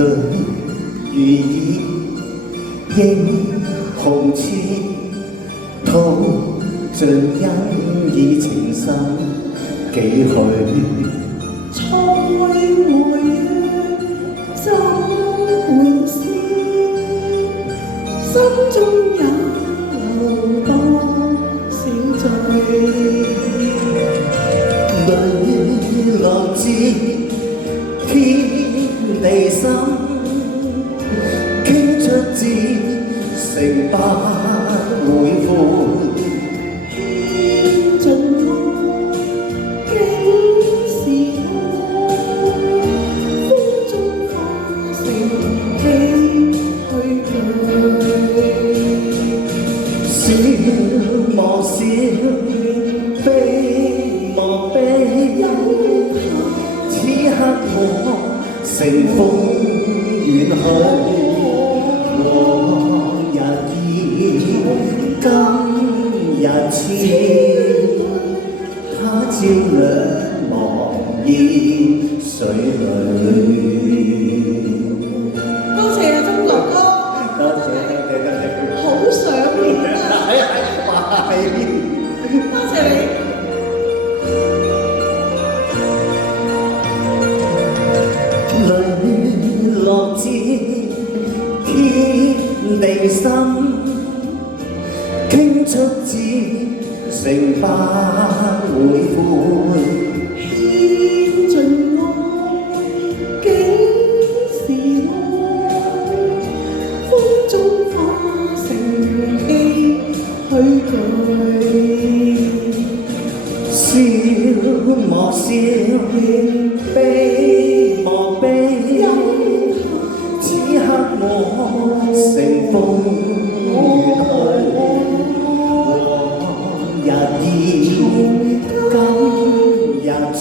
淚如意，英雄似吐盡恩義情深幾許？塞外約怎會知？心中有多少罪？淚落至天地心，傾出至誠不會悔。獻盡愛，竟是愛，風中化成唏噓句。笑莫笑，悲莫悲，此刻我乘風遠去。往日意，今日痴，他朝兩忘煙水裏。多謝啊，中國哥，多謝，好想念啊！多謝你。淚落至天地心，傾出至誠不會悔。獻盡愛，竟是愛，風中化成唏噓句。笑莫笑，悲莫悲，此刻我乘風遠去。往日意，今日痴，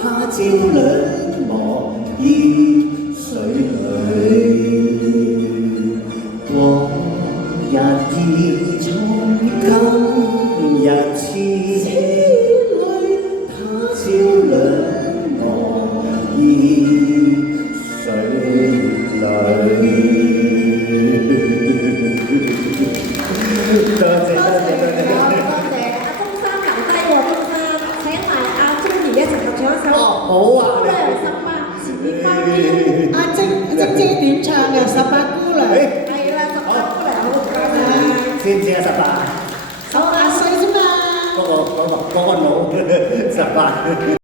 他朝兩忘煙水裏。往日意，今日痴，他朝兩忘煙水裏。多謝多謝多謝。阿中山留低喎，中山請埋阿鐘兒一齊合唱一首《好啊，姑娘十八似花煙》。阿晶姐點唱啊？18姑娘。係啦，十八姑娘好聽。知唔知啊？18？18歲啫嘛。嗰個老18。